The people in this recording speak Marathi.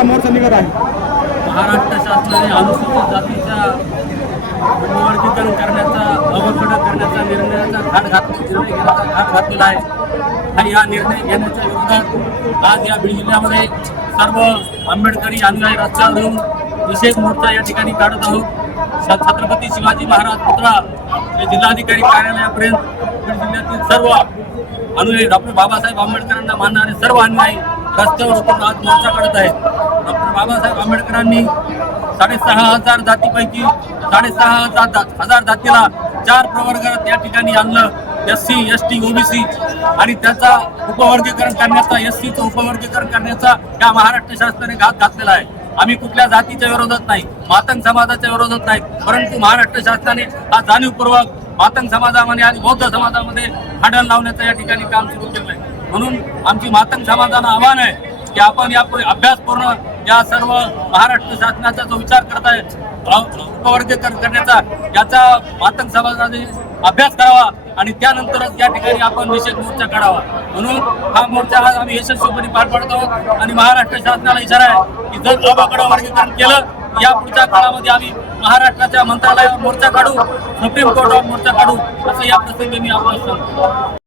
हा मोर्चा निघत आहे? महाराष्ट्र शासनाने अनुसूचित जातीच्या वर्गीकरण करण्याचा अवघड करण्याचा निर्णय घाट घातलेला आहे आणि हा निर्णय घेण्याच्या विरोधात आज या बीड जिल्ह्यामध्ये सर्व आंबेडकरी अनुयायी रस्त्यावर येऊन विशेष मोर्चा या ठिकाणी काढत आहोत। छत्रपती शिवाजी महाराज पुतळा हे जिल्हाधिकारी कार्यालयापर्यंत बीड जिल्ह्यातील सर्व अनुयायी डॉक्टर बाबासाहेब आंबेडकरांना मानणारे सर्व अनुयायी रस्त्यावर उतरून आज मोर्चा काढत आहेत। डॉक्टर बाबासाहेब आंबेडकरांनी 6,500 जातीपैकी 6,500 जातीला 4 प्रवर्गात या ठिकाणी आणलं, SC, ST, OBC आणि त्याचा उपवर्गीकरण करण्याचा, SCचं उपवर्गीकरण करण्याचा या महाराष्ट्र शासनाने घात घातलेला आहे। आम्ही कुठल्या जातीच्या विरोधात नाही, मातंग समाजाच्या विरोधात नाही, परंतु महाराष्ट्र शासनाने हा जाणीवपूर्वक मातंग समाजामध्ये आणि बौद्ध समाजामध्ये भांडण लावण्याचं या ठिकाणी काम सुरू केलं आहे। म्हणून आमची मातंग समाजाला आव्हान आहे की आपण यापुढे अभ्यासपूर्ण या सर्व महाराष्ट्र शासनाचा जो विचार करत आहे उपवर्गीकरण करण्याचा, याचा मातंग समाजाने अभ्यास करावा आणि त्यानंतरच या ठिकाणी आपण विशेष मोर्चा काढावा। म्हणून हा मोर्चा आज आम्ही यशस्वीपणे पार पाडत आहोत आणि महाराष्ट्र शासनाला इशारा आहे की जर अवघड वर्गीकरण केलं, या पुढच्या काळामध्ये आम्ही महाराष्ट्राच्या मंत्रालयावर मोर्चा काढू, सुप्रीम कोर्टावर मोर्चा काढू, असं या प्रसंगी मी आवाहन करतो।